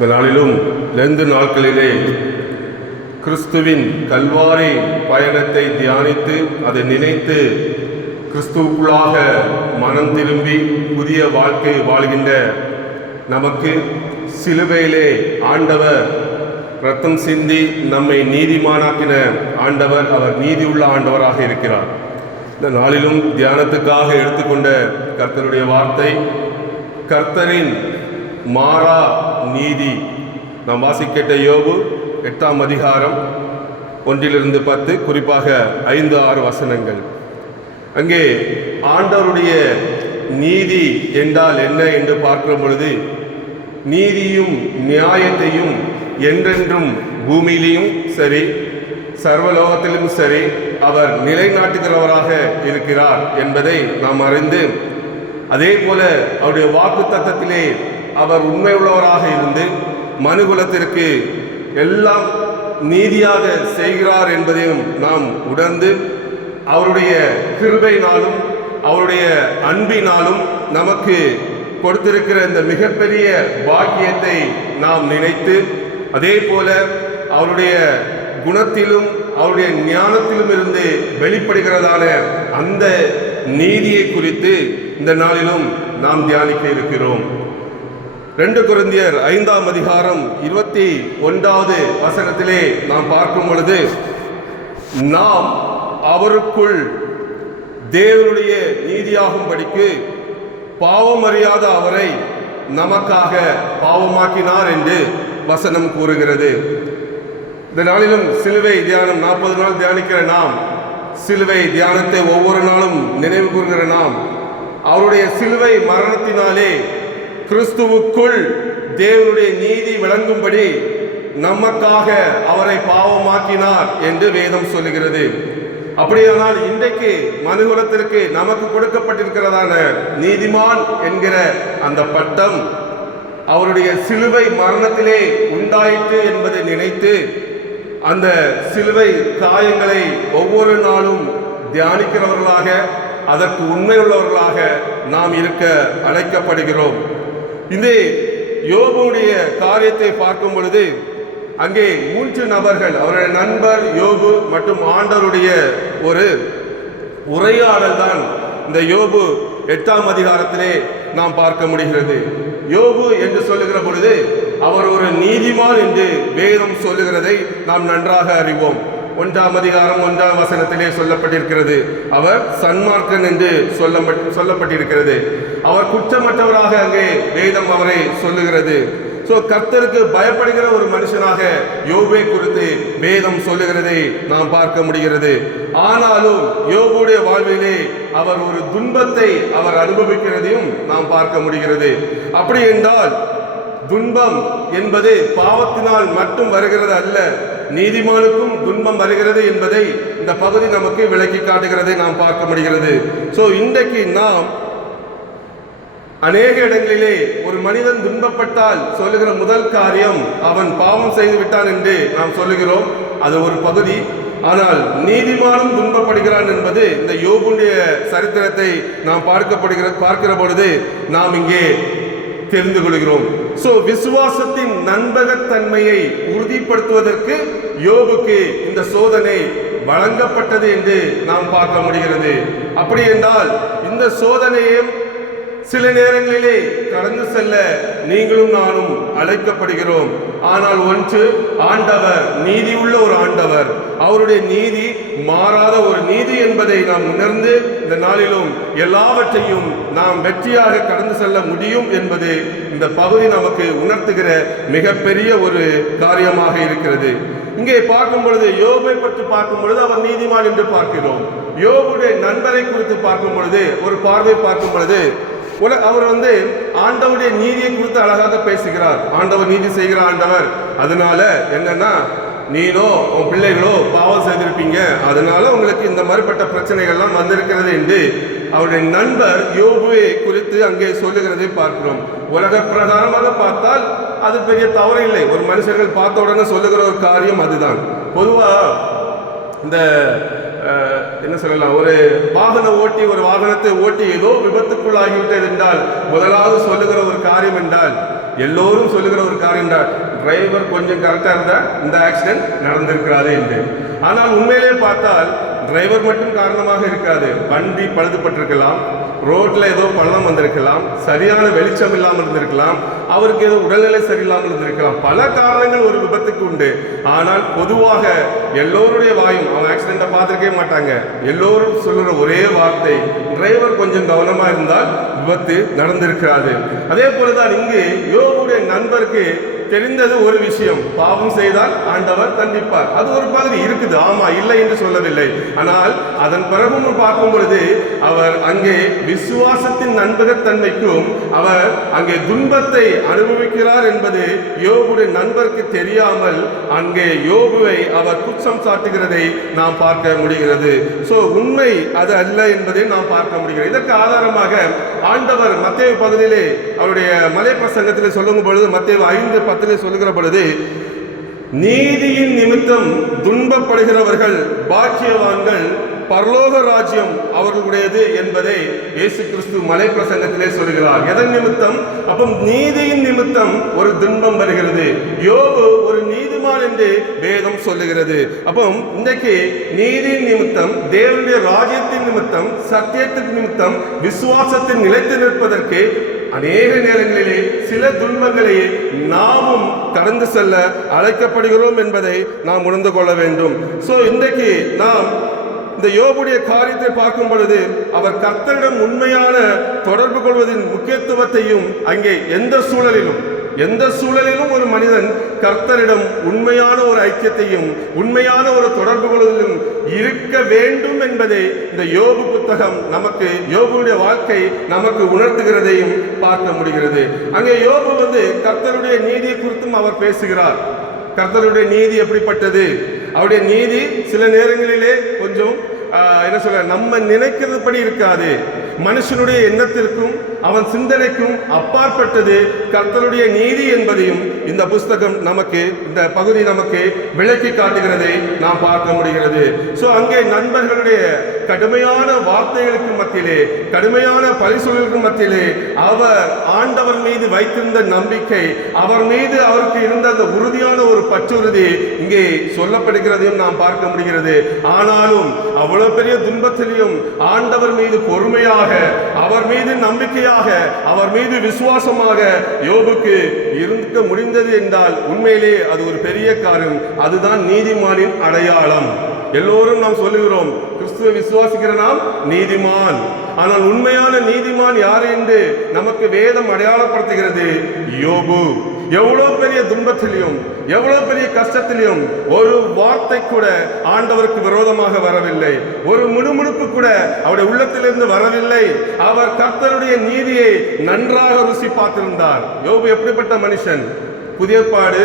இந்த நாளிலும் லெந்து நாட்களிலே கிறிஸ்துவின் கல்வாரி பயணத்தை தியானித்து அதை நினைத்து கிறிஸ்துவுக்குள்ளாக மனம் திரும்பி புதிய வாழ்க்கை வாழ்கின்ற நமக்கு சிலுவையிலே ஆண்டவர் இரத்தம் சிந்தி நம்மை நீதிமானாக்கின ஆண்டவர், அவர் நீதியுள்ள ஆண்டவராக இருக்கிறார். இந்த நாளிலும் தியானத்துக்காக எடுத்துக்கொண்ட கர்த்தருடைய வார்த்தை, கர்த்தரின் மாறா நீதி. நாம் வாசிக்கிட்ட யோபு 8ஆம் அதிகாரம் 1-10, குறிப்பாக 5-6 வசனங்கள். அங்கே ஆண்டவருடைய நீதி என்றால் என்ன என்று பார்க்கிற பொழுது, நீதியும் நியாயத்தையும் என்றென்றும் பூமியிலும் சரி சர்வலோகத்திலும் சரி அவர் நிலைநாட்டுகிறவராக இருக்கிறார் என்பதை நாம் அறிந்து, அதே போல அவருடைய வாக்கு தத்தத்திலே அவர் உண்மை உள்ளவராக இருந்து மனுகுலத்திற்கு எல்லாம் நீதியாக செய்கிறார் என்பதையும் நாம் உணர்ந்து, அவருடைய கிருபையினாலும் அவருடைய அன்பினாலும் நமக்கு கொடுத்திருக்கிற இந்த மிகப்பெரிய பாக்கியத்தை நாம் நினைத்து, அதே போல அவருடைய குணத்திலும் அவருடைய ஞானத்திலும் இருந்து வெளிப்படுகிறதான அந்த நீதியை குறித்து இந்த நாளிலும் நாம் தியானிக்க இருக்கிறோம். 2 கொரிந்தியர் 5ஆம் அதிகாரம் 21வது வசனத்திலே நாம் பார்க்கும் பொழுது, நாம் அவருக்குள் தேவனுடைய நீதியாகும்படிக்கு பாவம் அறியாத அவரை நமக்காக பாவமாக்கினார் என்று வசனம் கூறுகிறது. இந்த நாளிலும் சிலுவை தியானம் 40 நாள் தியானிக்கிற நாம், சிலுவை தியானத்தை ஒவ்வொரு நாளும் நினைவு கூறுகிற நாம், அவருடைய சிலுவை மரணத்தினாலே கிறிஸ்துவுக்குள் தேவனுடைய நீதி விளங்கும்படி நமக்காக அவரை பாவமாக்கினார் என்று வேதம் சொல்லுகிறது. அப்படியானால் இன்றைக்கு மனுகுலத்திற்கு நமக்கு கொடுக்கப்பட்டிருக்கிறதான நீதிமான் என்கிற அந்த பட்டம் அவருடைய சிலுவை மரணத்திலே உண்டாயிற்று என்பதை நினைத்து, அந்த சிலுவை காயங்களை ஒவ்வொரு நாளும் தியானிக்கிறவர்களாக, அதற்கு உண்மையுள்ளவர்களாக நாம் இருக்க அழைக்கப்படுகிறோம். இந்த யோபுடைய காரியத்தை பார்க்கும் பொழுது, அங்கே 3 நபர்கள், அவருடைய நண்பர் யோபு மற்றும் ஆண்டவருடைய ஒரு உரையாடல் தான் இந்த யோபு 8ஆம் அதிகாரத்திலே நாம் பார்க்க முடிகிறது. யோபு என்று சொல்லுகிற பொழுது அவர் ஒரு நீதிமான் என்று வேதம் சொல்லுகிறதை நாம் நன்றாக அறிவோம். 1ஆம் அதிகாரம் 1ஆம் வசனத்திலே சொல்லப்பட்டிருக்கிறது, அவர் சன்மார்க்கன் என்று சொல்லப்பட்டிருக்கிறது. அவர் குற்றமற்றவராக அங்கே வேதம் அவரை சொல்லுகிறது. கர்த்தருக்கு பயப்படுகிற ஒரு மனுஷனாக யோபை குறித்து வேதம் சொல்லுகிறதை நாம் பார்க்க முடிகிறது. ஆனாலும் யோபுடைய வாழ்விலே அவர் ஒரு துன்பத்தை அவர் அனுபவிக்கிறதையும் நாம் பார்க்க முடிகிறது. அப்படி என்றால் துன்பம் என்பது பாவத்தினால் மட்டும் வருகிறது அல்ல, நீதிமானுக்கும் துன்பம் வருகிறது என்பதை இந்த பகுதி நமக்கு விளக்கி காட்டுகிறதை நாம் பார்க்க முடிகிறது. இன்றைக்கு நாம் அநேக இடங்களிலே ஒரு மனிதன் துன்பப்பட்டால் சொல்லுகிற முதல் காரியம் அவன் பாவம் செய்து விட்டான் என்று நாம் சொல்லுகிறோம். அது ஒரு பகுதி. ஆனால் நீதிமானும் துன்பப்படுகிறான் என்பது இந்த யோபுடைய சரித்திரத்தை நாம் பார்க்கிற பொழுது நாம் இங்கே தெரிந்து கொள்கிறோம். விசுவாசத்தின் நம்பகத்தன்மையை உறுதிப்படுத்துவதற்கு யோபுக்கு இந்த சோதனை வழங்கப்பட்டது என்று நாம் பார்க்க முடிகிறது. அப்படி என்றால் இந்த சோதனையும் சில நேரங்களிலே கடந்து செல்ல நீங்களும் நானும் அழைக்கப்படுகிறோம். ஆனால் ஒன்று, ஆண்டவர் நீதி உள்ள ஒரு ஆண்டவர், அவருடைய நீதி மாறாத ஒரு நீதி என்பதை நாம் உணர்ந்து இந்த நாளிலும் எல்லாவற்றையும் நாம் வெற்றியாக கடந்து செல்ல முடியும் என்பது இந்த பகுதி நமக்கு உணர்த்துகிற மிகப்பெரிய ஒரு காரியமாக இருக்கிறது. இங்கே பார்க்கும் பொழுது யோபை பற்றி பார்க்கும் பொழுது அவர் நீதிமான் என்று பார்க்கிறோம். யோபுடைய நண்பரை குறித்து பார்க்கும் பொழுது, ஒரு பார்வை பார்க்கும் பொழுது, அவர் ஆண்டவருடைய நீதியை குறித்து அழகாக பேசுகிறார். ஆண்டவர் நீதி செய்கிற ஆண்டவர், அதனால என்னன்னா நீனோ உன் பிள்ளைகளோ பாவம் செய்திருப்பீங்க, அதனால உங்களுக்கு இந்த மாதிரிப்பட்ட பிரச்சனைகள்லாம் வந்திருக்கிறது என்று அவருடைய நண்பர் யோபுவை குறித்து அங்கே சொல்லுகிறதை பார்க்கிறோம். உலக பிரகாரமாக பார்த்தால் அது பெரிய தவறு இல்லை. ஒரு மனுஷர்கள் பார்த்த உடனே சொல்லுகிற ஒரு காரியம் அதுதான். பொதுவா இந்த என்ன சொல்லலாம், ஒரு வாகனத்தை ஓட்டி ஏதோ விபத்துக்குள்ளாகிவிட்டது என்றால் முதலாவது சொல்லுகிற ஒரு காரியம் என்றால் எல்லோரும் சொல்லுகிற ஒரு காரியம் தான், டிரைவர் கொஞ்சம் கரெக்டாக இருந்தால் இந்த ஆக்சிடென்ட் நடந்திருக்கிறாரு என்று. ஆனால் உண்மையிலே பார்த்தால் டிரைவர் மட்டும் காரணமாக இருக்காது. வண்டி பழுதுபட்டிருக்கலாம், ரோட்ல ஏதோ பள்ளம் வந்திருக்கலாம், சரியான வெளிச்சம் இல்லாமல் இருந்திருக்கலாம், அவருக்கு ஏதோ உடல்நிலை சரியில்லாமல் இருந்திருக்கலாம். பல காரணங்கள் ஒரு விபத்துக்கு உண்டு. ஆனால் பொதுவாக எல்லோருடைய வாயும், அவன் ஆக்சிடென்ட்டை பார்த்துருக்கவே மாட்டாங்க, எல்லோரும் சொல்லுற ஒரே வார்த்தை, டிரைவர் கொஞ்சம் கவனமா இருந்தால் விபத்து நடந்திருக்கிறாரு. அதே போலதான் இங்கு யோபுடைய நண்பருக்கு தெரிந்தது ஒரு விஷயம், பாவம் செய்தால் ஆண்டவர் தண்டிப்பார். அது ஒரு பகுதி இருக்குது, ஆமா, இல்லை என்று சொல்லவில்லை. ஆனால் அதன் பிறகும் பார்க்கும் பொழுது அவர் அங்கே விசுவாசத்தின் நண்பகத்தன்மைக்கும் அவர் அங்கே துன்பத்தை அனுபவிக்கிறார் என்பது யோபுடைய நண்பருக்கு தெரியாமல் அங்கே யோபுவை அவர் குற்றம் சாட்டுகிறதை நாம் பார்க்க முடிகிறது. சோ உண்மை அது அல்ல என்பதை நாம் பார்க்க முடிகிறது. இதற்கு ஆதாரமாக ஆண்டவர் மத்தேயு பகுதியிலே அவருடைய மலை பிரசங்கத்தில் சொல்லும் பொழுது, மத்தேயு 5:10 சொல்லுகிற பொழுது, நீதியின் நிமித்தம் துன்பப்படுகிறவர்கள் பாக்கியவான்கள், பரலோக ராஜ்யம் அவர்களுடையது என்பதை இயேசு கிறிஸ்து மலை பிரசங்கத்திலே சொல்கிறார். எதன் நிமித்தம்? அப்போ நீதியின் நிமித்தம் ஒரு துன்பம் வருகிறது. யோபு ஒரு நீதிமான் என்று வேதம் சொல்லுகிறது. அப்போ இன்றைக்கு நீதியின் நிமித்தம், தேவனுடைய ராஜ்யத்தின் நிமித்தம், சத்தியத்தின் நிமித்தம், விசுவாசத்தில் நிலைத்து நிற்பதற்கு அநேக நேரங்களிலே சில துன்பங்களை நாமும் கடந்து செல்ல அழைக்கப்படுகிறோம் என்பதை நாம் உணர்ந்து கொள்ள வேண்டும். சோ இன்றைக்கு நாம் இந்த யோபுடைய காரியத்தை பார்க்கும் பொழுது அவர் கர்த்தரிடம் உண்மையான தொடர்பு கொள்வதின் முக்கியத்துவத்தையும், அங்கே எந்த சூழலிலும் ஒரு மனிதன் கர்த்தரிடம் உண்மையான ஒரு ஐக்கியத்தையும் உண்மையான ஒரு தொடர்பு கொள்வதிலும் இருக்க வேண்டும் என்பதை இந்த யோபு புத்தகம் நமக்கு, யோபுடைய வாழ்க்கை நமக்கு உணர்த்துகிறதையும் பார்க்க முடிகிறது. அங்கே யோபு கர்த்தருடைய நீதியை குறித்தும் அவர் பேசுகிறார். கர்த்தருடைய நீதி எப்படிப்பட்டது? அவருடைய நீதி சில நேரங்களிலே கொஞ்சம் என்ன சொல்ல, நம்ம நினைக்கிறதுபடி இருக்காது. மனுஷனுடைய எண்ணத்திற்கும் அவன் சிந்தனைக்கும் அப்பாற்பட்டது கர்த்தருடைய நீதி என்பதையும் இந்த புஸ்தகம் நமக்கு, இந்த பகுதி நமக்கு விளக்கி காட்டுகிறதை நாம் பார்க்க முடிகிறது. சோ அங்கே நண்பர்களுடைய கடுமையான வார்த்தைகளுக்கு மத்தியிலே, கடுமையான பரிசொல்களுக்கு மத்தியிலே அவர் ஆண்டவர் மீது வைத்திருந்த நம்பிக்கை, அவர் மீது அவருக்கு இருந்த அந்த உறுதியான ஒரு பற்றுறுதி இங்கே சொல்லப்படுகிறதையும் நாம் பார்க்க முடிகிறது. ஆனாலும் அவ்வளவு பெரிய துன்பத்திலையும் ஆண்டவர் மீது பொறுமையாக, அவர் மீது நம்பிக்கையாக, அவர் மீது விசுவாசமாக யோபுக்கு இருக்க முடிந்தது என்றால் உண்மையிலே அது ஒரு பெரிய காரியம். அதுதான் நீதிமானின் அடையாளம். எல்லோரும் நாம் சொல்லுகிறோம், கிறிஸ்துவை விசுவாசிக்கிற நாம் நீதிமான். ஆனால் உண்மையான நீதிமான் யார் என்று நமக்கு வேதம் அடையாளப்படுத்துகிறது. யோபு எவ்வளவு பெரிய துன்பத்திலையும், எவ்வளவு பெரிய கஷ்டத்திலையும் ஒரு வார்த்தை கூட ஆண்டவருக்கு விரோதமாக வரவில்லை. ஒரு முணுமுணுப்பு கூட அவருடைய உள்ளத்திலிருந்து வரவில்லை. அவர் கர்த்தருடைய நீதியை நன்றாக ருசி பார்த்திருந்தார். யோபு எப்படிப்பட்ட மனுஷன்? புதிய ஏற்பாடு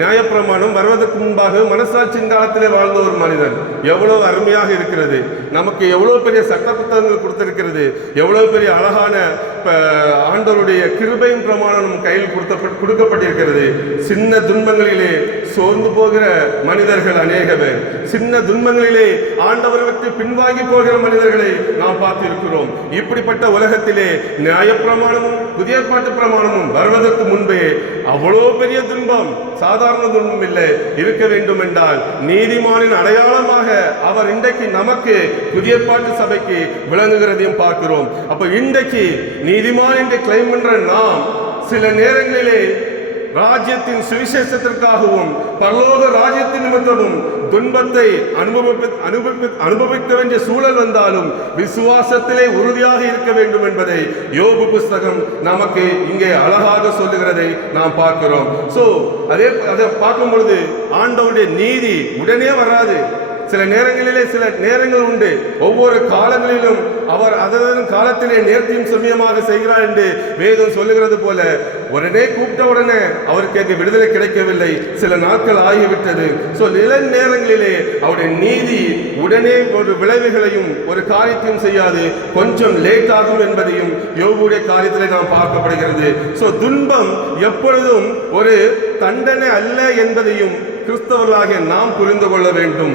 நியாயப்பிரமாணம் வருவதற்கு முன்பாக மனசாட்சியின் காலத்திலே வாழ்ந்த ஒரு மனிதன். எவ்வளவு அருமையாக இருக்கிறது! நமக்கு எவ்வளவு பெரிய சட்ட புத்தகங்கள் கொடுத்திருக்கிறது, எவ்வளவு பெரிய அழகான ஆண்டவருடைய கிருபையின் பிரமாணம் நம் கையில் கொடுக்கப்பட்டிருக்கிறது. சின்ன துன்பங்களிலே சோர்ந்து போகிற மனிதர்கள் அநேக பேர், சின்ன துன்பங்களிலே ஆண்டவர்களுக்கு பின்வாங்கி போகிற மனிதர்களை நாம் பார்த்திருக்கிறோம். இப்படிப்பட்ட உலகத்திலே நியாயப்பிரமாணமும் புதிய ஏற்பாட்டு பிரமாணமும் வருவதற்கு முன்பே அவ்வளோ பெரிய துன்பம், சாதாரண துன்பம் இல்லை, இருக்க வேண்டும் என்றால் நீதிமானின் அடையாளமாக அவர் இன்றைக்கு நமக்கு புதிய ஏற்பாட்டு சபைக்கு விளங்குகிறதையும் பார்க்கிறோம். அப்ப இன்றைக்கு நீதிமான் என்று கிளைம் பண்ற நாம் சில நேரங்களிலே ராஜ்யத்தின் சுவிசேஷத்திற்காகவும் பரலோக ராஜ்யத்தின் நிமித்தமும் துன்பத்தை அனுபவிக்க வேண்டிய சூழல் வந்தாலும் விசுவாசத்திலே உறுதியாக இருக்க வேண்டும் என்பதை யோபு புஸ்தகம் நமக்கு இங்கே அழகாக சொல்லுகிறதை நாம் பார்க்கிறோம். அதை பார்க்கும் பொழுது ஆண்டவருடைய நீதி உடனே வராது. சில நேரங்களிலே சில நேரங்கள் உண்டு. ஒவ்வொரு காலங்களிலும் அவர் அதன் காலத்திலே நேர்த்தியும் சமயமாக செய்கிறார் என்று வேதம் சொல்லுகிறது போல உடனே கூப்பிட்ட உடனே அவருக்கு அந்த விடுதலை கிடைக்கவில்லை, சில நாட்கள் ஆகிவிட்டது. நில நேரங்களிலே அவருடைய நீதி உடனே ஒரு விளைவுகளையும் ஒரு காரியத்தையும் செய்யாது, கொஞ்சம் லேட் ஆகும் என்பதையும் யோபுடைய காரியத்திலே நாம் பார்க்கப்படுகிறது. துன்பம் எப்பொழுதும் ஒரு தண்டனை அல்ல என்பதையும் கிறிஸ்தவர்களாகிய நாம் புரிந்து கொள்ள வேண்டும்.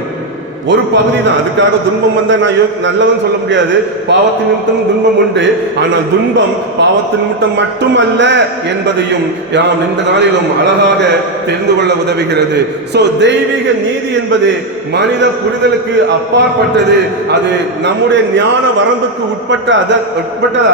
ஒரு பகுதி தான். அதுக்காக துன்பம் வந்தால் நான் நல்லவன் சொல்ல முடியாது. பாவத்தின் நிமித்தம் துன்பம் உண்டு. ஆனால் துன்பம் பாவத்தின் நிமித்தம் மட்டுமல்ல என்பதையும் நாம் இந்த நாளிலும் அழகாக தெரிந்து கொள்ள உதவுகிறது. சோ தெய்வீக நீதி என்பது மனித புரிதலுக்கு அப்பாற்பட்டது. அது நம்முடைய ஞான வரம்புக்கு உட்பட்ட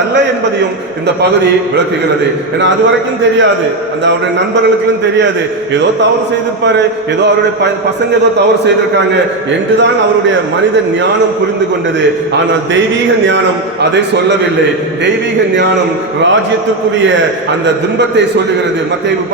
அல்ல என்பதையும் இந்த பகுதி விளக்குகிறது. ஏன்னா அது வரைக்கும் தெரியாது, அந்த அவருடைய நண்பர்களுக்கும் தெரியாது. ஏதோ தவறு செய்திருப்பாரு, ஏதோ அவருடைய பசங்க ஏதோ தவறு செய்திருக்காங்க என்றுதான் அவருடைய மனித ஞானம் புரிந்து கொண்டது. ஆனால் தெய்வீக ஞானம் அதை சொல்லவில்லை. தெய்வீக ஞானம் ராஜ்யத்துக்குரிய அந்த துன்பத்தை சொல்லுகிறது. மத்தேயு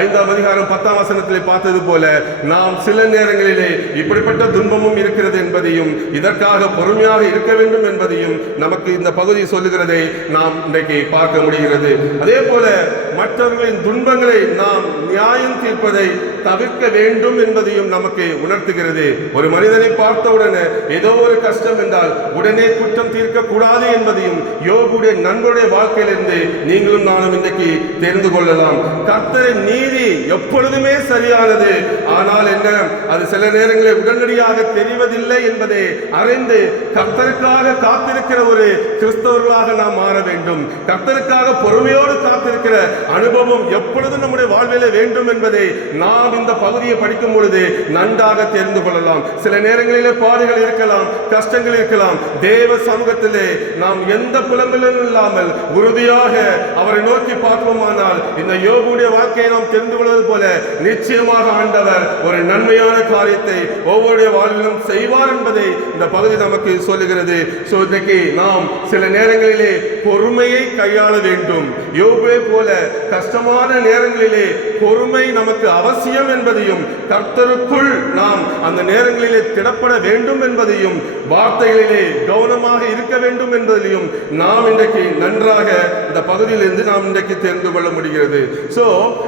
5ஆம் அதிகாரம் 10ஆம் வசனத்தில் பார்த்தது போல நாம் சில நேரங்களிலே இப்படிப்பட்ட துன்பமும் இருக்கிறது என்பதையும் இதற்காக பொறுமையாக இருக்க வேண்டும் என்பதையும் நமக்கு இந்த பகுதி சொல்லுகிறதை நாம் இன்றைக்கு பார்க்க முடிகிறது. அதே போல மற்றவர்களின் துன்பங்களை நாம் நியாயம் தீர்ப்பதை தவிர்க்க வேண்டும் என்பதையும் நமக்கு உணர்த்துகிறது. ஒரு மனிதனை பார்த்தவுடனே ஏதோ ஒரு கஷ்டம் என்றால் உடனே குற்றம் தீர்க்க கூடாது என்பதையும் யோபுடைய நண்பருடைய வாழ்க்கையிலிருந்து நீங்களும் நானும் இன்றைக்கு தெரிந்து கொள்ளலாம். கர்த்தரின் நீதி எப்பொழுதுமே சரியானது. ஆனால் என்ன, அது சில நேரங்களில் உடனடியாக தெரிவதில்லை என்பதை அறிந்து கர்த்தருக்காக காத்திருக்கிற ஒரு கிறிஸ்தவர்களாக நாம் மாற வேண்டும். கர்த்தருக்காக பொறுமையோடு காத்திருக்கிற அனுபவம் எப்பொழுதும் நம்முடைய வாழ்விலே வேண்டும் என்பதை நாம் இந்த பகுதியை படிக்கும் பொழுது நன்றாக தெரிந்து கொள்ளலாம். சில நேரங்களிலே பாடுகள் இருக்கலாம், கஷ்டங்கள் இருக்கலாம். தேவ சமூகத்திலே நாம் எந்த புலம்பிலும் இல்லாமல் உறுதியாக அவரை நோக்கி பார்ப்போமானால் இந்த யோபுடைய வாழ்க்கையை நாம் தெரிந்து கொள்வது போல நிச்சயமாக ஆண்டவர் ஒரு நன்மையான காரியத்தை ஒவ்வொரு வாழ்விலும் செய்வார் என்பதை இந்த பகுதி நமக்கு சொல்லுகிறது. இன்றைக்கு நாம் சில நேரங்களிலே பொறுமையை கையாள வேண்டும். யோபுவை போல கஷ்டமான நேரங்களிலே பொறுமை நமக்கு அவசியம் என்பதையும் கர்த்தருக்குள் நாம் அந்த நேரங்களிலே திடப்பட வேண்டும் என்பதையும் வார்த்தைகளிலே கவனமாக இருக்க வேண்டும் என்பதையும் நாம் இன்றைக்கு நன்றாக இந்த பகுதியிலிருந்து நாம் இன்றைக்கு தெரிந்து கொள்ள முடிகிறது.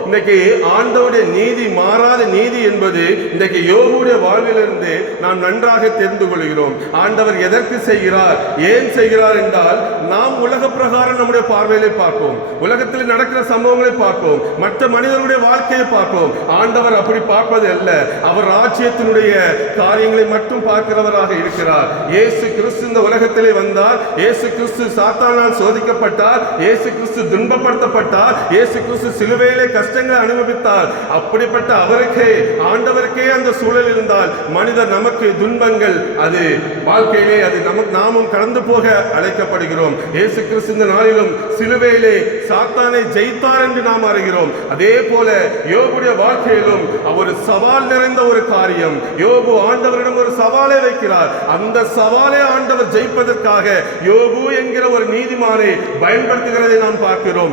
இன்றைக்கு ஆண்டவருடைய நீதி மாறாத நீதி என்பது இன்றைக்கு யோபுடைய வாழ்விலிருந்து நாம் நன்றாக தெரிந்து கொள்கிறோம். ஆண்டவர் எதற்கு செய்கிறார், ஏன் செய்கிறார் என்றால் நாம் உலக பிரகாரம் நம்முடைய பார்வையிலே பார்ப்போம், உலகத்தில் நடக்கிற சம்பவங்களை பார்ப்போம், மற்ற மனிதர்களுடைய வாழ்க்கையை பார்ப்போம். ஆண்டவர் அப்படி பார்ப்பது அல்ல. அவர் ராஜ்யத்தினுடைய காரியங்களை மட்டும் பார்க்கிறவராக இருக்கிறார். இயேசு கிறிஸ்து இந்த உலகத்திலே வந்தார். இயேசு கிறிஸ்து சாத்தானால் சோதிக்கப்பட்டார். இயேசு கிறிஸ்து துன்பப்படுத்தப்பட்டார். இயேசு கிறிஸ்து சிலுவையிலே கஷ்டங்களை அனுபவித்தார். அப்படிப்பட்ட அவருக்கே, ஆண்டவருக்கே அந்த சூழல் இருந்தால் மனிதர் நமக்கு துன்பங்கள் அது வாழ்க்கையிலே அது நாமும் கடந்து போக அழைக்கப்படுகிறோம். இயேசு கிறிஸ்து இந்த நாளிலும் சிலுவையிலே சாத்தானை ஜெயித்தார் என்று நாம் அறிகிறோம். அதே போல யோபுடைய வாழ்க்கையிலும் ஒரு சவால் நிறைந்த ஒரு காரியம். யோபு ஆண்டவரிடம் ஒரு சவாலை வைக்கிறார். அந்த சவாலை ஆண்டவர் ஜெயிப்பதற்காக யோபு என்கிற ஒரு நீதிமானை பயன்படுத்துகிறதை நாம் பார்க்கிறோம்.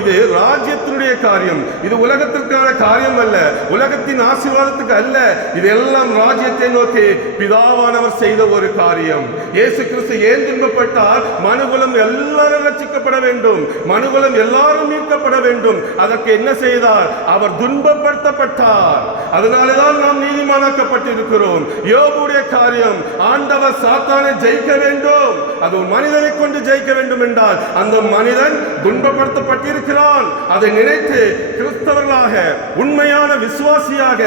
இது ராஜ்யத்தினுடைய காரியம், இது உலகத்திற்கான காரியம் அல்ல, உலகத்தின் ஆசீர்வாதத்துக்கு அல்ல. இதெல்லாம் ராஜ்யத்தை நோக்கி பிதாவானவர் செய்த ஒரு காரியம். இயேசு கிறிஸ்து ஏன் துன்பப்பட்டார்? மனுகுலம் எல்லாரும் ரட்சிக்கப்பட வேண்டும், மனுகுலம் எல்லாரும் மீட்கப்பட வேண்டும். அதற்கு என்ன செய்தார்? அவர் துன்பப்படுத்தப்பட்டார். அதனாலதான் நாம் நீதிமானாக்கப்பட்டிருக்கிறோம். யோபுடைய காரியம், ஆண்டவர் சாத்தானை ஜெயிக்க வேண்டும். அது ஒரு மனிதனை கொண்டு ஜெயிக்க வேண்டும் என்றால் அந்த மனிதன் துன்பப்படுத்தப்பட்டிருக்கிறான். அதை நினைத்து கிறிஸ்தவர்களாக, உண்மையான விசுவாசியாக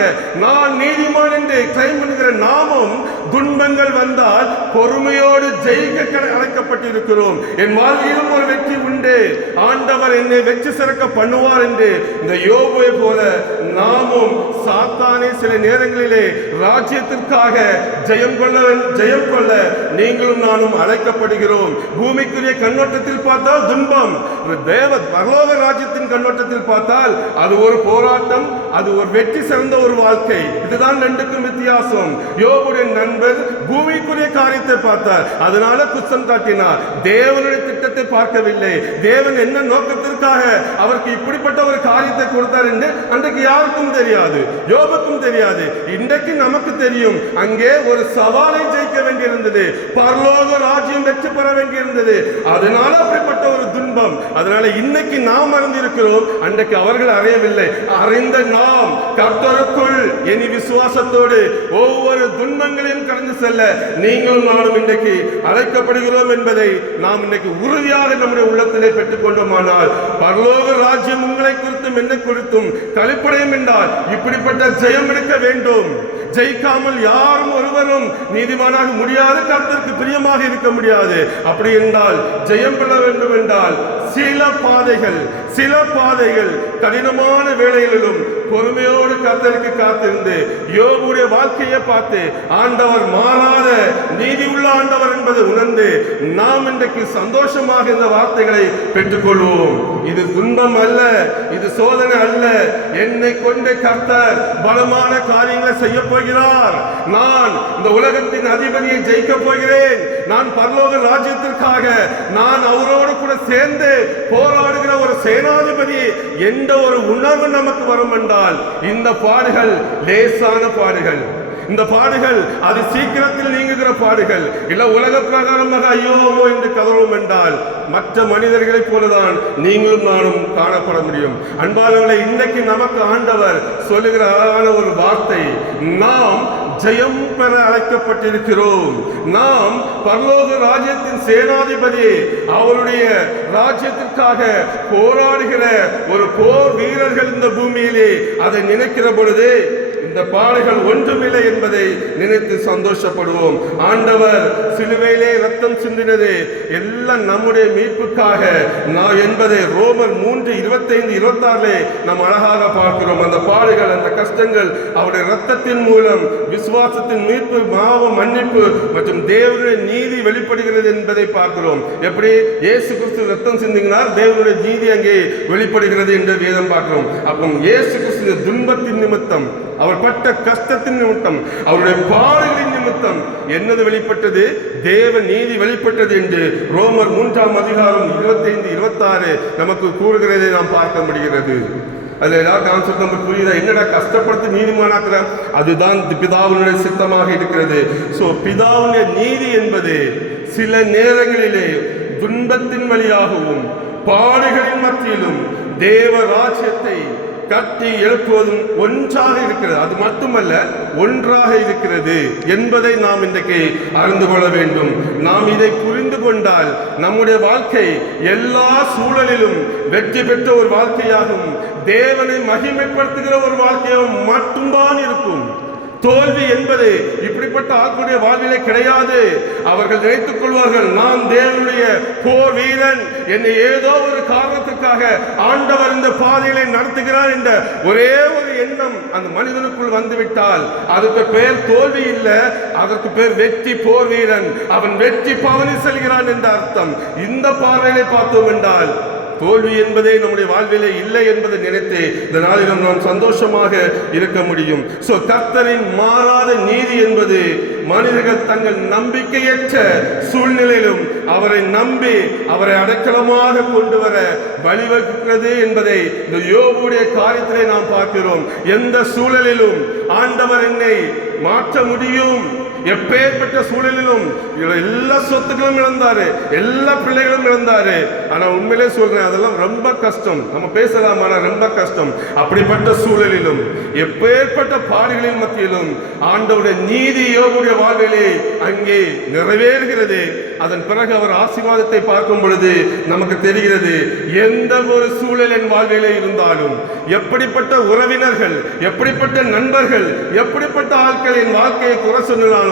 நான் நீதிமான் என்று கிளைம் பண்ணுகிற நாமும் துன்பங்கள் வந்தால் பொறுமையோடு ஜெயிக்க அழைக்கப்பட்டிருக்கிறோம். என் வாழ்க்கையிலும் ஒரு வெற்றி உண்டு, ஆண்டவர் என்னை வெற்றி சிறக்க பண்ணுவார் என்று இந்த யோபுவை போல நாமும் சாத்தானை சில நேரங்களிலே ராஜ்யத்திற்காக ஜெயம் கொள்ள நீங்களும் நானும் அழைக்கப்படுகிறோம். பூமிக்குரிய கண்ணோட்டத்தில் பார்த்தால் துன்பம், தேவ பரலோக ராஜ்யத்தின் கண்ணோட்டத்தில் பார்த்தால் அது ஒரு போராட்டம், அது ஒரு வெற்றி சிறந்த ஒரு வாழ்க்கை. இதுதான் ரெண்டுக்கும் வித்தியாசம். யோபுடைய நண்பர் பூமிக்குரிய காரியத்தை பார்த்தார், அதனால குற்றம் காட்டினார். தேவனுடைய திட்டத்தை பார்க்கவில்லை. தேவன் என்ன நோக்கத்திற்காக அவருக்கு இப்படிப்பட்ட ஒரு காரியத்தை கொடுத்தார் என்று அன்றைக்கு யாருக்கும் தெரியாது, யோபுக்கும் தெரியாது. இன்றைக்கு நமக்கு தெரியும். அங்கே ஒரு சவாலை ஜெயிக்க வேண்டியிருந்தது, பரலோக ராஜ்யம் வெற்றி பெற வேண்டியிருந்தது. அதனால அப்படிப்பட்ட ஒரு துன்பம். அதனால இன்னைக்கு நாம் அறிந்திருக்கிறோம், அன்றைக்கு அவர்கள் அறியவில்லை. அறிந்த நாம் கர்த்தருக்குள் இனி விசுவாசத்தோடு ஒவ்வொரு துன்பங்களையும் கடந்து செல்ல நீங்களும் நானும் இன்றைக்கு அழைக்கப்படுகிறோம் என்பதை நாம் இன்னைக்கு உறுதியாக நம்முடைய உள்ளத்திலே பெற்றுக் கொண்டோமானால் பரலோக ராஜ்யம் உங்களை குறித்தும் என்னை குறித்தும் கழிப்படையும் என்றால் இப்படிப்பட்ட ஜெயம் எடுக்க வேண்டும். ஜெயிக்காமல் யாரும் ஒருவரும் நீதிமானாக முடியாது, கர்த்தருக்கு பிரியமாக இருக்க முடியாது. அப்படி என்றால் ஜெயம் பெற வேண்டும் என்றால் சில பாதைகள் கடினமான வேளைகளிலும் பொறுமையோடு கர்த்தருக்கு காத்திருந்து யோபுடைய வாழ்க்கையை பார்த்து ஆண்டவர் மாறாத நீதி உள்ள ஆண்டவர் என்பதை உணர்ந்து நாம் இன்றைக்கு சந்தோஷமாக இந்த வார்த்தைகளை பெற்றுக்கொள்வோம். இது துன்பம் அல்ல, இது சோதனை அல்ல. என்னை கொண்டு கர்த்தர் பலமான காரியங்களை செய்ய போகிறார். நான் இந்த உலகத்தின் அதிபதியை ஜெயிக்க போகிறேன். நான் பரலோக ராஜ்யத்திற்காக நான் அவரோடு கூட சேர்ந்து போராடுகிற ஒரு சேனாதிபதி என்ற ஒரு உணர்வு நமக்கு வரும் என்றால் இந்த பாடுகள் லேசான பாடுகள். இந்த பாடுகள் அது சீக்கிரத்தில் நீங்குகிற பாடுகள் இல்ல. உலக பிரகாரமாக ஐயோமோ என்று கதறும் என்றால் மற்ற மனிதர்களைப் போலதான் நீங்களும் நானும் காணப்பட முடியும். அன்பாளர்களை, இன்றைக்கு நமக்கு ஆண்டவர் சொல்லுகிற அழகான ஒரு வார்த்தை, நாம் ஜெயம் பெற அழைக்கப்பட்டிருக்கிறோம். நாம் பரலோக ராஜ்யத்தின் சேனாதிபதி அவருடைய ராஜ்யத்திற்காக போராடுகிற ஒரு போர் வீரர்கள் இந்த பூமியிலே அதை நினைக்கிற பொழுது இந்த பாடுகள் ஒன்றுமில்லை என்பதை நினைத்து சந்தோஷப்படுவோம். ஆண்டவர் சிலுவையிலே ரத்தம் சிந்தினது எல்லாம் நம்முடைய மீட்புக்காக என்பதை ரோமர் 3:25-26 நாம் அழகாக பார்க்கிறோம். அந்த பாடுகள், அந்த கஷ்டங்கள் அவருடைய ரத்தத்தின் மூலம் விசுவாசத்தின் மீட்பு, பாவ மன்னிப்பு மற்றும் தேவனுடைய நீதி வெளிப்படுகிறது என்பதை பார்க்கிறோம். எப்படி இயேசு கிறிஸ்து ரத்தம் சிந்தினார், தேவனுடைய நீதி அங்கே வெளிப்படுகிறது என்று வேதம் பார்க்கிறோம். அப்போ இயேசு கிறிஸ்து துன்பத்தின் நிமித்தம், அவர் பட்ட கஷ்டத்தின் நிமித்தம், அவருடைய பாடுகளின் நிமித்தம் என்னது வெளிப்பட்டது? தேவ நீதி வெளிப்பட்டது என்று ரோமர் 3:25-26 நமக்கு கூறுகிறதை நாம் பார்க்க முடிகிறது. அதுல ஏதாவது கான்செப்ட் நமக்கு புரியுதா? என்னடா கஷ்டப்படுத்தி நீதிமானாக்குற, அதுதான் பிதாவுடைய சித்தமாக இருக்கிறது. சோ பிதாவுடைய நீதி என்பது சில நேரங்களிலே துன்பத்தின் வழியாகவும் பாடுகளின் மத்தியிலும் தேவ ராஜ்யத்தை கட்டி எழுப்புவதும் ஒன்றாக இருக்கிறது. அது மட்டுமல்ல, ஒன்றாக இருக்கிறது என்பதை நாம் இன்றைக்கு அறிந்து கொள்ள வேண்டும். நாம் இதை புரிந்து கொண்டால் நம்முடைய வாழ்க்கை எல்லா சூழலிலும் வெற்றி பெற்ற ஒரு வாழ்க்கையாகவும் தேவனை மகிமைப்படுத்துகிற ஒரு வாழ்க்கையாகவும் மட்டும்தான் இருக்கும். தோல்வி என்பது இப்படிப்பட்ட ஆட்களுடைய வாழ்விலே கிடையாது. அவர்கள் நினைத்துக் கொள்வார்கள், நான் தேவனுடைய போர் வீரன், என்னை ஏதோ ஒரு காரணத்துக்காக ஆண்டவர் இந்த பாதைகளை நடத்துகிறார் என்ற ஒரே ஒரு எண்ணம் அந்த மனிதனுக்குள் வந்துவிட்டால் அதுக்கு பேர் தோல்வி இல்லை, அதற்கு பேர் வெற்றி போர் வீரன். அவன் வெற்றி பவனி செல்கிறான் என்ற அர்த்தம். இந்த பார்வையை பார்த்தோம் என்றால் தோல்வி என்பதே நம்முடைய வாழ்விலே இல்லை என்பதை நினைத்து இந்த நாளிலும் நாம் சந்தோஷமாக இருக்க முடியும். கர்த்தரின் மாறாத நீதி என்பது மனிதர்கள் தங்கள் நம்பிக்கையற்ற சூழ்நிலையிலும் அவரை நம்பி அவரை அடைக்கலமாக கொண்டு வர வழிவகுக்கிறது என்பதை இந்த யோபுடைய காரியத்திலே நாம் பார்க்கிறோம். எந்த சூழலிலும் ஆண்டவர் என்னை மாற்ற முடியும். எப்பேற்பட்ட சூழலிலும் எல்லா சொத்துக்களும் இழந்தாரு, எல்லா பிள்ளைகளும் இழந்தாரு. ஆனா உண்மையிலே சொல்றேன், அதெல்லாம் ரொம்ப கஷ்டம். நம்ம பேசலாம், ஆனா ரொம்ப கஷ்டம். அப்படிப்பட்ட சூழலிலும் எப்பேற்பட்ட பாடுகளின் மத்தியிலும் ஆண்டவருடைய நீதி யோபுடைய வாழ்விலே அங்கே நிறைவேறுகிறது. அதன் பிறகு அவர் ஆசீர்வாதத்தை பார்க்கும் பொழுது நமக்கு தெரிகிறது, எந்த ஒரு சூழல் என் வாழ்விலே இருந்தாலும், எப்படிப்பட்ட உறவினர்கள், எப்படிப்பட்ட நண்பர்கள், எப்படிப்பட்ட ஆட்கள் என் வாழ்க்கையை குறை சொன்னாலும்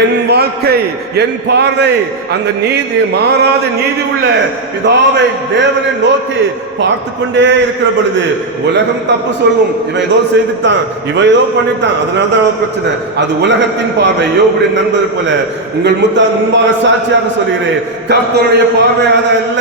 என் வாழ்க்கை, என் பார்வை அந்த நீதி மாறாத நீதி உள்ள பிதாவை தேவனை நோக்கி பார்த்து கொண்டே இருக்கிற பொழுது உலகம் தப்பு சொல்லும், இவன் ஏதோ செய்துட்டான், இவன் ஏதோ பண்ணிட்டான், அதனால்தான் பிரச்சனை. அது உலகத்தின் பார்வை. யோபுடைய நண்பர் போல உங்கள் முன்பாக சாட்சியாக சொல்கிறேன், கர்த்தருடைய பார்வை அது அல்ல.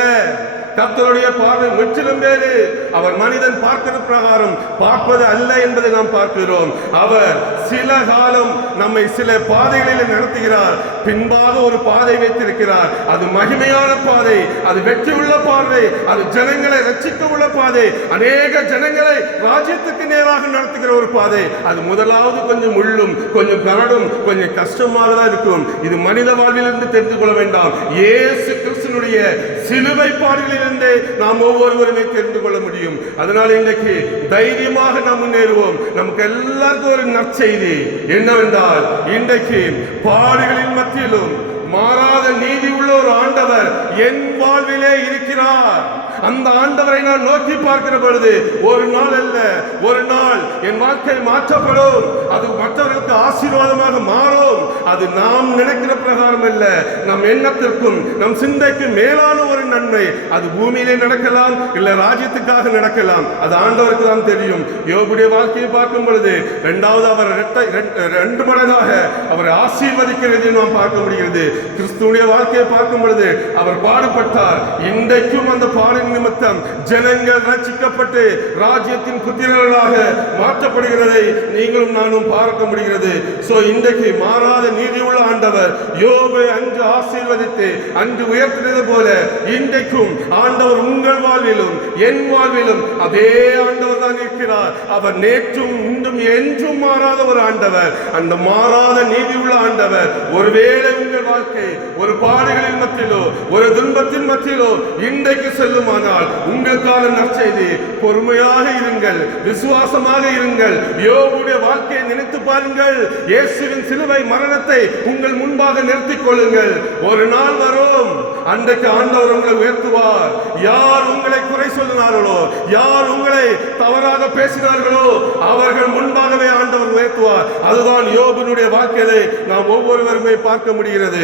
கர்த்தருடைய பார்வை முற்றிலும் வேறு. அவர் மனிதன் பார்க்கிற பிரகாரம் பார்ப்பது அல்ல என்பதை நாம் பார்க்கிறோம். அவர் சில காலம் நம்மை சில பாதைகளில் நடத்துகிறார், பின்பாக ஒரு பாதை வைத்திருக்கிறார். அது மகிமையான பாதை, அது வெற்றி உள்ள பாதை, அது ஜனங்களை ரட்சிக்க உள்ள பாதை, அநேக ஜனங்களை ராஜ்யத்துக்கு நேராக நடத்துகிற ஒரு பாதை. அது முதலாவது கொஞ்சம் உள்ளும் கொஞ்சம் கரடும் கொஞ்சம் கஷ்டமாக தான் இருக்கும். இது மனித வாழ்விலிருந்து தெரிந்து கொள்ள வேண்டாம். இயேசு கிறிஸ்துவினுடைய சிலுவை பாடுகளில் நாம் ஒவ்வொருவருமே தெரிந்து கொள்ள முடியும். அதனால இன்றைக்கு தைரியமாக நாம் முன்னேறுவோம். நமக்கு எல்லாருக்கும் ஒரு நற்செய்தி என்னவென்றால், இன்றைக்கு பாடுகளின் மத்தியிலும் மாறாத நீதி உள்ள ஒரு ஆண்டவர் என் வாழ்விலே இருக்கிறார். அந்த ஆண்டவரை நான் நோக்கி பார்க்கிற பொழுது ஒரு நாள் அல்ல, ஒரு நாள் என் வாழ்க்கை மாற்றப்படும். அது மற்றவர்களுக்கு ஆசீர்வாதமாக மாறும். அது நாம் நினைக்கிற பிரகாரம் அல்ல, நம் எண்ணத்திற்கும் நம் சிந்தைக்கும் மேலான ஒரு நன்மை. அது பூமியிலே நடக்கலாம், இல்ல ராஜ்யத்துக்காக நடக்கலாம். அது ஆண்டவருக்கு தான் தெரியும். யோபுடைய வாழ்க்கையை பார்க்கும் பொழுது இரண்டாவது அவர் ரெண்டு மடங்காக அவரை ஆசீர்வதிக்கிறது நாம் பார்க்க முடிகிறது. கிறிஸ்துவுடைய வாழ்க்கையை பார்க்கும் பொழுது அவர் பாடுபட்டார். இன்றைக்கும் அந்த பாடின் நிமித்தம் ஜனங்கள் ரட்சிக்கப்பட்டு ராஜ்யத்தின் புத்திரர்களாக மாற்றப்படுகிறதை நீங்களும் நானும் பார்க்க முடிகிறது. இன்றைக்கு மாறாத நீதி உள்ள ஆண்டவர் யோபை அன்று ஆசீர்வதித்து அன்று உயர்த்தினது போல இன்றைக்கும் ஆண்டவர் உங்கள் வாழ்விலும் என் வாழ்விலும் அதே ஆண்டவர் தான் இருக்கிறார். அவர் நேற்றும் இன்றும் என்றும் மாறாத ஒரு ஆண்டவர். அந்த மாறாத நீதி உள்ள ஆண்டவர் ஒருவேளை உங்கள் வாழ்க்கை ஒரு பாடுகளின் மத்தியிலோ ஒரு துன்பத்தின் மத்தியிலோ இன்றைக்கு செல்லுமானால் உங்களுக்கான நற்செய்தி, பொறுமையாக இருங்கள், விசுவாசமாக இருங்கள். யோபுடைய வாழ்க்கையை நினைத்து பாருங்கள். இயேசுவின் சிலுவை மரணத்தை உங்கள் முன்பாக நிறுத்திக் கொள்ளுங்கள். ஒரு நாள் வரும், அன்றைக்கு ஆண்டவர் உங்களை உயர்த்துவார். யார் உங்களை குறை சொல்லினார்களோ, யார் உங்களை தவறாக பேசினார்களோ அவர்கள் முன்பாகவே ஆண்டவர் உயர்த்துவார். அதுதான் யோபுடைய வாழ்க்கையை நாம் ஒவ்வொருவருமே பார்க்க முடிகிறது.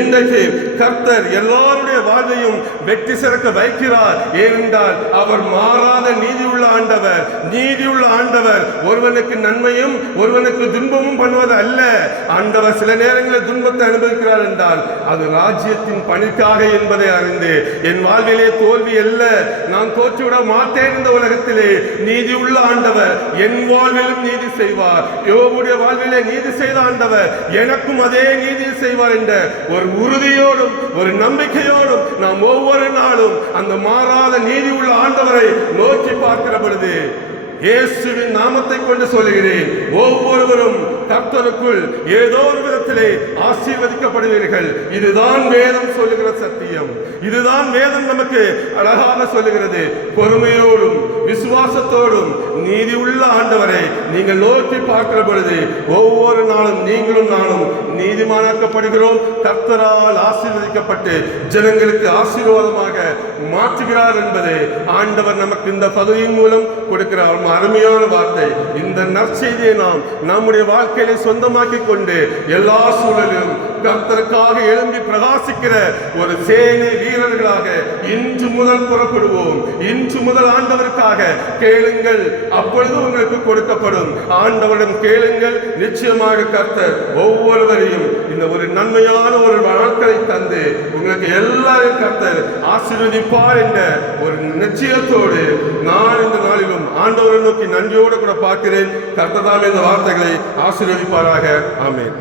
இன்றைக்கு கர்த்தர் எல்லாருடைய வாழ்வையும் வெற்றி சிறக்க வைக்கிறார். ஏனென்றால் அவர் மாறாத நீதியுள்ள ஆண்டவர். நீதியுள்ள ஆண்டவர் ஒருவனுக்கு நன்மையும் ஒருவனுக்கு துன்பமும் பண்ணுவது அல்ல. ஆண்டவர் சில நேரங்களில் துன்பத்தை அனுபவிக்கிறார் என்றால் அது ராஜ்யத்தின் பணிக்காக என்பதை அறிந்து என் வாழ்விலே தோல்வி அல்ல, நான் தோற்றுவிட மாட்டேன். இந்த உலகத்திலே நீதி உள்ள ஆண்டவர் என் வாழ்விலும் நீதி செய்வார். யோபுடைய வாழ்விலே நீதி செய்த ஆண்டவர் எனக்கும் அதே நீதி செய்வார் என்ற ஒரு உறுதியோடும் ஒரு நம்பிக்கையோடும் நாம் ஒவ்வொரு நாளும் அந்த மாறாத நீதி உள்ள ஆண்டவரை நோக்கி பார்க்கிற பொழுது இயேசுவின் நாமத்தை கொண்டு சொல்லுகிறேன், ஒவ்வொருவரும் கர்த்தருக்குள் ஏதோ ஒரு விதத்திலே ஆசீர்வதிக்கப்படுவீர்கள். இதுதான் வேதம் சொல்லுகிற சத்தியம். இதுதான் வேதம் நமக்கு அழகாக சொல்லுகிறது. பொறுமையோடும் விசுவாசத்தோடும் நீதி உள்ள ஆண்டவரை நீங்கள் நோக்கி பார்க்கிற பொழுது ஒவ்வொரு நாளும் நீங்களும் நானும் நீதிமானாக்கப்படுகிறோம். கர்த்தரால் ஆசீர்வதிக்கப்பட்டு ஜனங்களுக்கு ஆசீர்வாதமாக மாற்றுகிறார் என்பது ஆண்டவர் நமக்கு இந்த பகுதியின் மூலம் கொடுக்கிறார். அருமையான வார்த்தை. இந்த நற்செய்தியை நாம் நம்முடைய வாழ்க்கையிலே சொந்தமாக்கி கொண்டு எல்லா சூழலிலும் கர்த்தருக்காக எழும்பி பிரகாசிக்கிற ஒரு சேனை வீரர்களாக இன்று முதல் புறப்படுவோம். இன்று முதல் ஆண்டவருக்காக கேளுங்கள், அப்பொழுது உங்களுக்கு கொடுக்கப்படும். ஆண்டவரிடம் கேளுங்கள், நிச்சயமாக கர்த்தர் ஒவ்வொருவரையும் இந்த ஒரு நன்மையான ஒரு வாழ்க்கையை தந்து உங்களுக்கு எல்லாரும் கர்த்தர் ஆசீர்வதிப்பார் என்ற ஒரு நிச்சயத்தோடு நான் இந்த நாளிலும் ஆண்டவரை நோக்கி நன்றியோடு கூட பார்க்கிறேன். கர்த்தர் தாமே இந்த வார்த்தைகளை ஆசீர்வதிப்பாராக. ஆமென்.